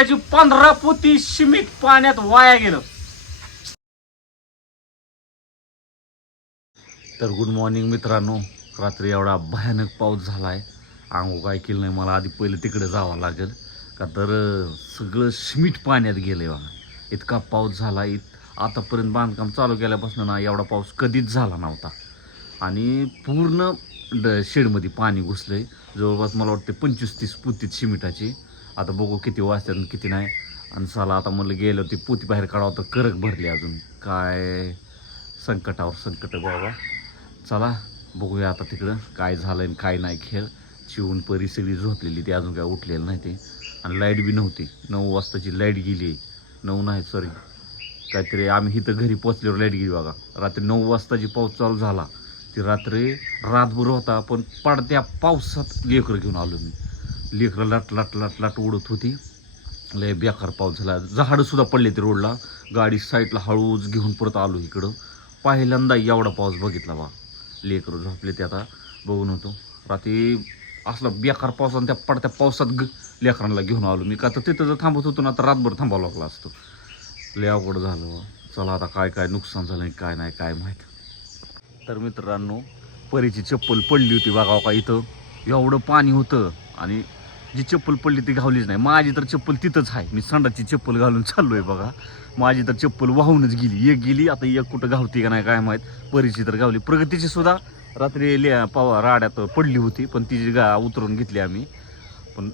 त्याची पंधरा पोती शिमिट पाण्यात वाया गेलं. तर गुड मॉर्निंग मित्रांनो. रात्री एवढा भयानक पाऊस झालाय. अंगो काय केलं नाही मला आधी पहिले तिकडे जावं लागेल. का तर सगळं शिमिट पाण्यात गेलंय बघा. इतका पाऊस झाला इत आतापर्यंत बांधकाम चालू केल्यापासून ना एवढा पाऊस कधीच झाला नव्हता. आणि पूर्ण ड शेडमध्ये पाणी घुसलंय. जवळपास मला वाटते पंचवीस तीस पुतीत शिमिटाची आता बघू किती वाजतात आणि किती नाही. आणि चला आता म्हणलं गेलं ते पोती बाहेर काढावं तर करक भरली अजून. काय संकटावर संकट बाबा. चला बघूया आता तिकडं काय झालं आणि काय नाही खेळ. चिवून परी सगळी झोपलेली ती अजून काय उठलेलं नाही ते. आणि लाइट बी नव्हती. नऊ वाजताची लाइट गेली. नऊ नाही सॉरी काहीतरी आम्ही इथं घरी पोचल्यावर लाइट गेली बघा. रात्री नऊ वाजताची पाऊस चालू झाला. ती रात्री रातभर होता पण पडत्या पावसात लेकरं घेऊन आलो मी. लेकरं लाट लाट लाट लाट उडत होती. लय बेकार पाऊस झाला. झाडंसुद्धा पडले ते रोडला. गाडी साईडला हळूच घेऊन परत आलो इकडं. पहिल्यांदा एवढा पाऊस बघितला बा. लेकरं झोपले ते आता. बघून होतो. रात्री असला बेकार पाऊस आणि त्या पडत्या पावसात ग लेकरांना घेऊन आलो. मी का तर तिथं जर थांबत होतो ना तर रातभर थांबावं लागला असतो. लय अवघड झालं बा. चला आता काय काय नुकसान झालं आणि काय नाही काय माहीत. तर मित्रांनो परीची चप्पल पडली होती बघा हो का इथं. एवढं पाणी होतं आणि जी चप्पल पडली ती घावलीच नाही. माझी तर चप्पल तिथंच आहे. मी संडाची चप्पल घालून चाललोय बघा. माझी तर चप्पल वाहूनच गेली. एक गेली आता एक कुठं घावती का नाही काय माहीत. परीची तर गावली प्रगतीची सुद्धा रात्री ले पावा राड्यात पडली होती पण तिची गा उतरून घेतली आम्ही. पण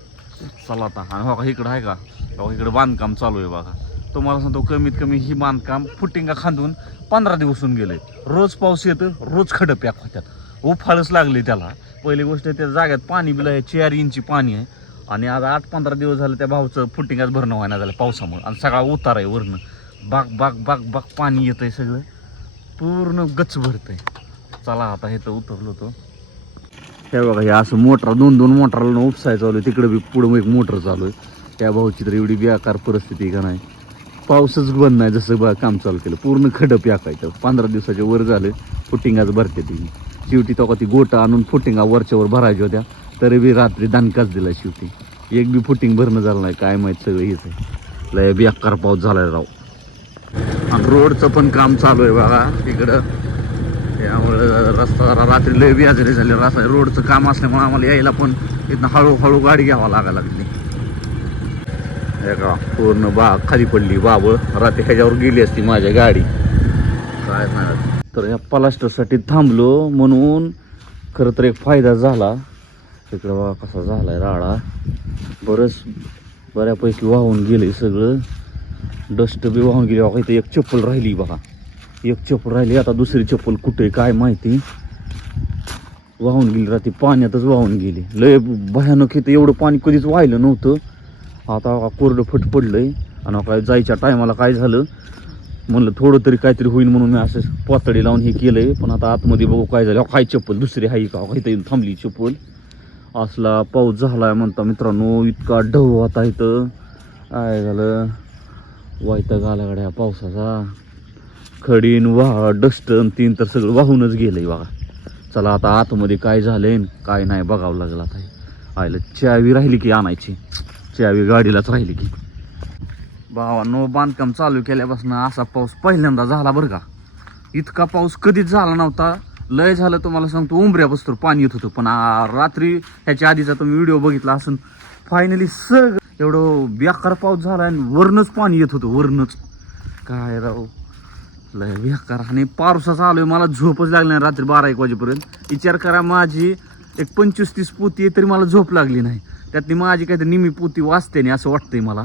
चला आता. आणि हो इकडं आहे का? हो इकडं बांधकाम चालू आहे बघा. तुम्हाला सांगतो कमीत कमी ही बांधकाम फुटिंगा खांदून पंधरा दिवस होऊन गेले. रोज पाऊस येतं रोज खडं पॅक होत्यात उफाळच लागले त्याला. पहिली गोष्ट त्या जाग्यात पाणी बिल आहे चार इंची पाणी आहे. आणि आज आठ पंधरा दिवस झालं त्या भाऊचं फुटिंगाच भरणं व्हायला झालं पावसामुळे. आणि सगळा उतार आहे वरणं बाग बाग बाग बाग पाणी येतंय सगळं. पूर्ण गच भरतंय. चला आता हे तर उतरलो तो. हे बघा हे असं मोटर दोन दोन मोटरला उपसाय चालू आहे. तिकडं बी पुढं एक मोटर चालू आहे. त्या भाऊची तर एवढी बेकार परिस्थिती का नाही? पाऊसच बंद नाही जसं बा काम चालू केलं. पूर्ण खडप याकायचं. पंधरा दिवसाच्या वर झालं. फुटिंगाच भरते ती. शेवटी तो का ती गोटा आणून फुटिंगा वरच्यावर भरायच्या होत्या. तरी बी रात्री दणकाच दिला शेवटी. एक बी फुटिंग भरणं झालं नाही काय माहीत सगळं हेच आहे. लय अक्कार पाऊस झालाय राव. आणि रोडचं पण काम चालू आहे बघा इकडं. त्यामुळं रस्ता रात्री लय व्याजरी झाले. रस्ता रोडचं काम असल्यामुळे आम्हाला यायला पण इथनं हळूहळू गाडी घ्यावा लागायला लागली. का पूर्ण बा खाली पडली बाबळ. रात्री ह्याच्यावर गेली असती माझ्या गाडी. काय सांगत तर या पलास्टरसाठी थांबलो म्हणून खरं तर एक फायदा झाला. तिकडं बाबा कसा झालाय राडा. बरंच बऱ्यापैकी वाहून गेले सगळं. डस्ट बी वाहून गेली. बघा इथं एक चप्पल राहिली बघा. एक चप्पल राहिली. आता दुसरी चप्पल कुठे आहे काय माहिती? वाहून गेली रात्री. पाण्यातच वाहून गेली. लय भयानक इथं एवढं पाणी कधीच वाहिलं नव्हतं. आता कोरडं फट पडलंय. आणि काय जायच्या टायमाला काय झालं? म्हणलं थोडं तरी काहीतरी होईल म्हणून मी असं पातळी लावून हे केलंय. पण आता आतमध्ये बघू काय झालं. काय चप्पल? दुसरी आहे का? इथं थांबली चप्पल. असला पाऊस झाला आहे म्हणता मित्रांनो इतका ढव आता इथं. काय झालं? वायता गालागड्या पावसाचा. खडीन वाह डस्टन तीन तर सगळं वाहूनच गेलंय बघा. चला आता आतमध्ये काय झालंय काय नाही बघावं लागलं आता. हे. आयला चावी राहिली की आणायची. चावी गाडीलाच राहिली की. भावानो बांधकाम चालू केल्यापासून असा पाऊस पहिल्यांदा झाला बरं का. इतका पाऊस कधीच झाला नव्हता. लय झालं तुम्हाला सांगतो उंबऱ्या बसतो पाणी येत होतं. पण रात्री ह्याच्या आधीचा तुम्ही व्हिडिओ बघितला असून फायनली सग एवढं बेकार पाऊस झाला आणि वरनच पाणी येत होतं वरनच काय राव? लय बेकार आणि पावसाचा आलोय मला झोपच लागली नाही रात्री बारा एक वाजेपर्यंत. विचार करा माझी एक पंचवीस तीस पोती आहे तरी मला झोप लागली नाही. त्यातली माझी काहीतरी निमी पोती वाचते नाही असं वाटतंय मला.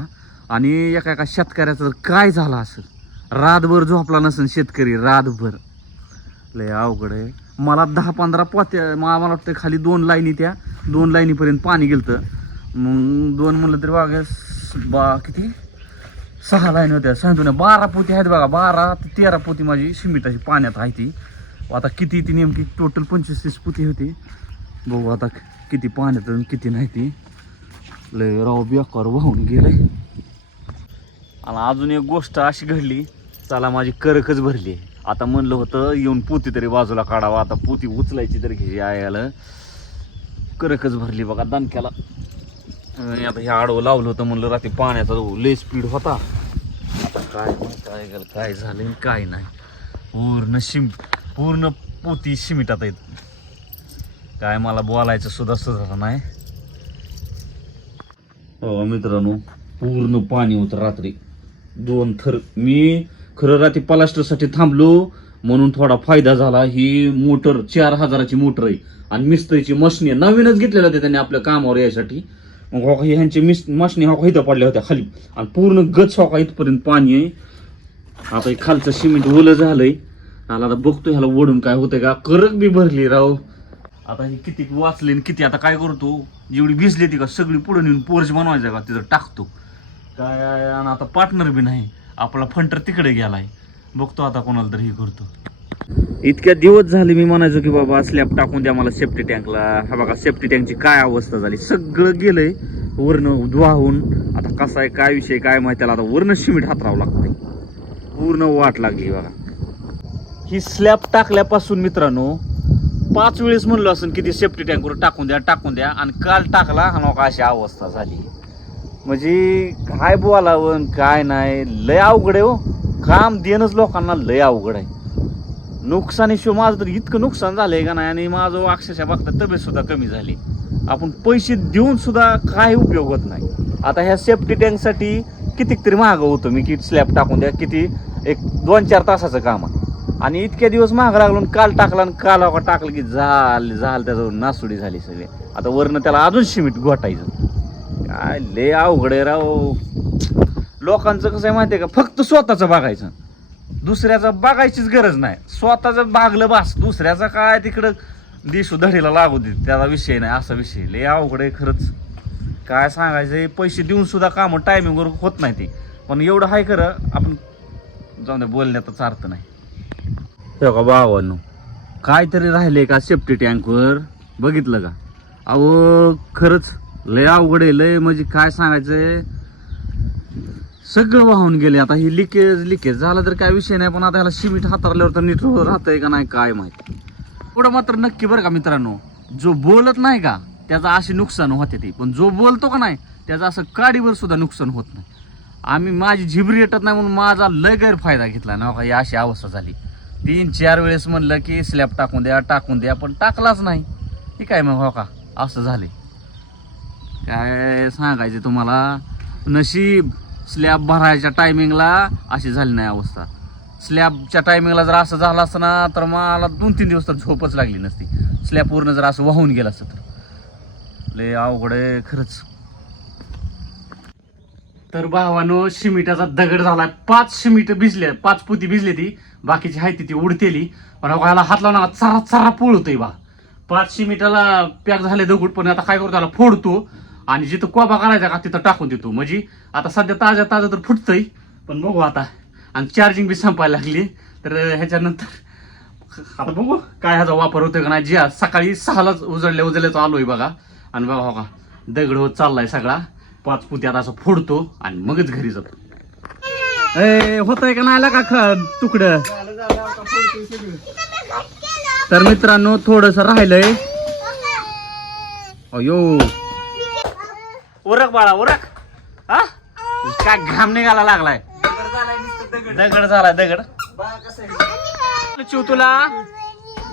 आणि एका एका शेतकऱ्याचं तर काय झालं असं रातभर झोपला नसेल शेतकरी रातभर. लय अवघड आहे. मला दहा पंधरा पोत्या मला वाटतं खाली दोन लाईनी त्या. दोन लाईनीपर्यंत पाणी गेलतं. मग दोन म्हणलं तरी बघा बा किती? सहा लाईन होत्या. सांगतो ना बारा पोती आहेत बघा बारा ते तेरा पोती माझी सिमेंटाची पाण्यात आहे ती. आता किती ती नेमकी? टोटल पंचवीस तीस पोती होती. बघू आता किती पाण्यात किती नाही ती. लय राव बेकार वाहून गेलंय. आणि अजून एक गोष्ट अशी घडली. चला माझी करकच भरली. आहे आता म्हणलं होतं येऊन पोती तरी बाजूला काढावा. आता पोती उचलायची तरी घे यायला करकच भरली बघा दणक्याला. आता हे आडवं लावलं होतं म्हणलं रात्री पाण्याचा लय स्पीड होता. आता काय काय गेलं काय झालं काय नाही. पूर्ण शिम पूर्ण पोती शिमिटात आहेत. काय मला बोलायचं सुद्धा सुद्धा नाही. हो मित्रांनो पूर्ण पाणी होतं रात्री. दोन थर. मी खरं रात्री प्लास्टरसाठी थांबलो म्हणून थोडा फायदा झाला. ही मोटर चार हजाराची मोटर आहे. आणि मिस्त्रीची मशनी आहे. नवीनच घेतलेलं होते त्यांनी आपल्या कामावर यायसाठी. मग हो ह्यांची मिस मशनी हो इथं पडल्या होत्या खाली. आणि पूर्ण गच हो इथपर्यंत पाणी आहे. आता हे खालचं सिमेंट ओलं झालंय. आला आता बघतो ह्याला ओढून काय होतंय का. करक बी भरली राव. आता हे किती वाचले आणि किती आता काय करतो? जेवढी भिजली ती का सगळी पुढे नेऊन पोर्च बनवायचं का? तिथं टाकतो. काय आणि आता पार्टनर बी नाही. आपला फंटर तिकडे गेलाय. बघतो आता कोणाला तरी हे करतो. इतक्या दिवस झाले मी म्हणायचो की बाबा स्लॅब टाकून द्या मला सेफ्टी टँकला हा बघा सेफ्टी टँकची काय अवस्था झाली? सगळं गेलंय वर्ण उद्वाहून आता कसा आहे काय विषय काय माहिती त्याला आता वर्ण सिमेंट हातरावं लागतंय. पूर्ण वाट लागली बघा. ही स्लॅब टाकल्यापासून मित्रांनो पाच वेळेस म्हणलो असं किती सेफ्टी टँकवर टाकून द्या टाकून द्या. आणि काल टाकला हा नका अशी अवस्था झाली. म्हणजे काय बोलावं आणि काय नाही लय अवघड आहे हो. काम देणंच लोकांना लय अवघड आहे. नुकसानीशिवाय माझं तर इतकं नुकसान झालंय का नाही आणि माझं अक्षरशः बघता तब्येतसुद्धा कमी झाली. आपण पैसे देऊन सुद्धा काही उपयोग होत नाही. आता ह्या सेफ्टी टँकसाठी कितीक तरी महाग होतं मी की स्लॅब टाकून द्या किती? एक दोन चार तासाचं काम आहे. आणि इतक्या दिवस महाग लागलो आणि काल टाकला आणि काल टाकलं की झाल झाल त्याचं नासुडी झाली सगळे. आता वरनं त्याला अजून शिमिट घोटायचं. काय लय अवघड आहे राव. लोकांचं कसं आहे माहितीये का? फक्त स्वतःचं बघायचं. दुसऱ्याचं बघायचीच गरज नाही. स्वतःचं भागलं बास. दुसऱ्याचा काय तिकडं? दिशू धडीला लागू दे. त्याचा विषय नाही. असा विषय. लय अवघड आहे खरंच. काय सांगायचं पैसे देऊन सुद्धा कामं टायमिंगवर होत नाही ते. पण एवढं आहे खरं आपण जाऊन दे बोलण्यातच अर्थ नाही. हे का भावांनो काहीतरी राहिले का सेफ्टी टँकवर बघितलं का? अहो खरंच लय अवघड आहे लय म्हणजे काय सांगायचंय? सगळं वाहून गेले आता ही लिकेज लिकेज झालं तर काय विषय नाही पण आता ह्याला सिमेंट हातारल्यावर तर नीट राहतंय का नाही काय माहिती. एवढं मात्र नक्की बरं का मित्रांनो जो बोलत नाही का त्याचं असे नुकसान होते ते. पण जो बोलतो का नाही त्याचं असं काडीवर सुद्धा नुकसान होत नाही. आम्ही माझी झिबरी येतत नाही म्हणून माझा लय गैरफायदा घेतला. ना का ही अशी अवस्था झाली. तीन चार वेळेस म्हणलं की स्लॅब टाकून द्या टाकून द्या पण टाकलाच नाही. ठीक आहे मग हो का? असं झाले काय सांगायचे तुम्हाला? नशीब स्लॅब भरायच्या टायमिंगला अशी झाली नाही अवस्था. स्लॅबच्या टायमिंगला जर असं झालं असतं ना तर मला दोन तीन दिवस तर झोपच लागली नसती. स्लॅब पूर्ण जर असं वाहून गेलं असतं तर. लय अवघड आहे खरंच. तर भावानो शिमिटाचा दगड झाला पाच शिमिट भिजले पाच पुती भिजली ती. बाकीची आहे ती ती उडतेली. पण व्हायला हात लावून चारा चारा पोळतोय बा. पाच शिमिटाला पॅक झाले दगड पण आता काय करतो त्याला फोडतो. आणि जिथं कोबा करायचा का तिथं टाकून देतो. म्हणजे आता सध्या ताज्या ताजा तर फुटतंय पण बघू आता. आणि चार्जिंग बी संपायला लागली. तर ह्याच्यानंतर आता बघू काय ह्याचा वापर होतोय का नाही. जी आज सकाळी सहालाच उजळल्या उजळल्याचं आलोय बघा. आणि बघा हो का दगड होत चाललाय सगळा. पाच पुत्यात असं फोडतो आणि मगच घरी जातो. ए होतंय का नाही का ख तुकडं? तर मित्रांनो थोडस राहिलंय. अयो. उरक बाळा उरक. हा? काय घाम निघाला लागलाय. दगड झालाय दगड. चिव तुला.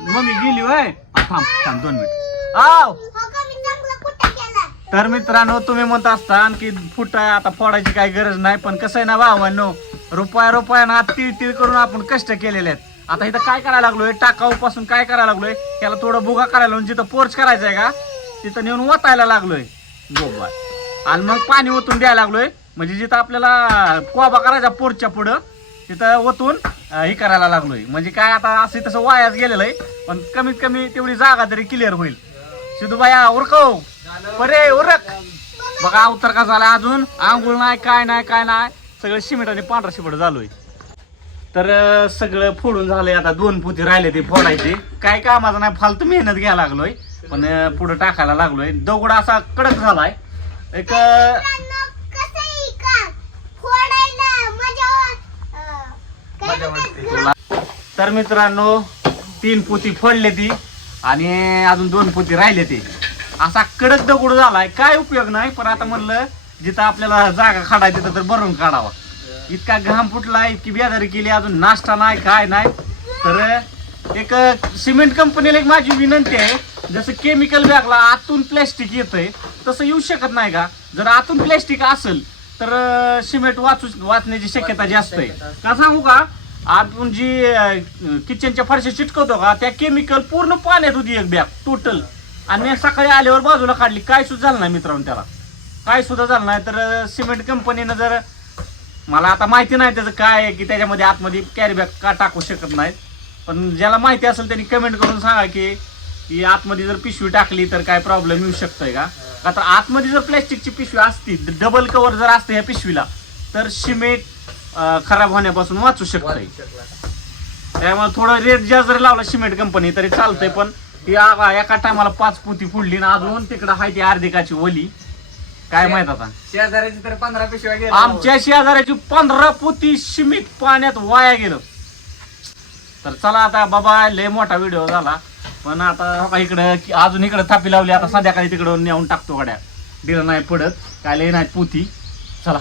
मम्मी गेली वय थांब थांब दोन मिनिट. आव. तर मित्रांनो तुम्ही म्हणत असता की फुटा आता फोडायची काही गरज नाही पण कसं आहे ना भावांनो रुपया रुपयानं तीळ तीळ करून आपण कष्ट केलेले आहेत. आता इथं काय करायला लागलोय? टाकाऊ पासून काय करायला लागलोय? त्याला थोडं बुगा करायला जिथं पोर्च करायचा आहे का तिथं नेऊन वतायला लागलोय. गोबर आणि मग पाणी ओतून द्यायला लागलोय. म्हणजे जिथं आपल्याला कोबा करायचा पोरच्या पुढं तिथं ओतून हे करायला लागलोय. म्हणजे काय आता असं तसं वायाच गेलेलं आहे पण कमीत कमी तेवढी जागा तरी क्लिअर होईल. सिद्धूबाया उरकव हो. बरे उरक. बघा अवतार का झाला अजून? आंघोळ नाही काय नाही काय नाही. सगळं सिमेंट आणि पांढरा शिपट झालोय. तर सगळं फोडून झालंय आता. दोन पोती राहिले ते फोडायचे. काय कामाचं नाही फालतू मेहनत घ्यायला लागलोय. पण पुढं टाकायला लागलोय. दगड असा कडक झालाय. एक तर मित्रांनो तीन पोती फोडले ती आणि अजून दोन पोती राहिले ते. असा कडक दगड झालाय. काय उपयोग नाही पण आता म्हणलं जिथं आपल्याला जागा काढाय तिथं तर भरून काढावा. इतका घाम फुटला इतकी बेजारी केली अजून नाश्ता नाही काय नाही. तर एक सिमेंट कंपनीला एक माझी विनंती आहे. जसं केमिकल बॅगला आतून प्लॅस्टिक येतंय तसं येऊ शकत नाही का? जर आतून प्लॅस्टिक असेल तर सिमेंट वाचू वाचण्याची शक्यता जास्त आहे. का सांगू का? आपण जी किचनच्या फरशा चिटकवतो का त्या केमिकल पूर्ण पाण्यात होती एक बॅग टोटल आणि मी सकाळी आल्यावर बाजूला काढली काय सुद्धा झालं नाही मित्रांनो त्याला. काय सुद्धा झालं नाही तर सिमेंट कंपनीनं जर मला आता माहिती नाही त्याचं काय आहे की त्याच्यामध्ये आतमध्ये कॅरी बॅग का टाकू शकत नाहीत. पण ज्याला माहिती असेल त्यांनी कमेंट करून सांगा की की आतमध्ये जर पिशवी टाकली तर काय प्रॉब्लेम येऊ शकतोय का? का तर आतमध्ये जर प्लॅस्टिकची पिशवी असती डबल कव्हर जर असतं ह्या पिशवीला तर सिमेंट खराब होण्यापासून वाचू शकतंय. त्यामुळे थोडं रेट जास्त जरी लावला सिमेंट कंपनी तरी चालतंय पण एका टायमाला पाच पुती फुडली ना अजून तिकडं हाय ती अर्धिकाची वली. काय माहीत आता? शेजाऱ्याची तर पंधरा पिशव्या आमच्या शेजाऱ्याची पंधरा पोती शिमित पाण्यात वाया गेलं. तर चला आता बाबा लय मोठा व्हिडिओ झाला. पण आता हो का इकडं की अजून इकडं थापी लावली आता संध्याकाळी तिकडं नेऊन टाकतो गड्या. दिलं नाही पडत काय नाही पोती. चला.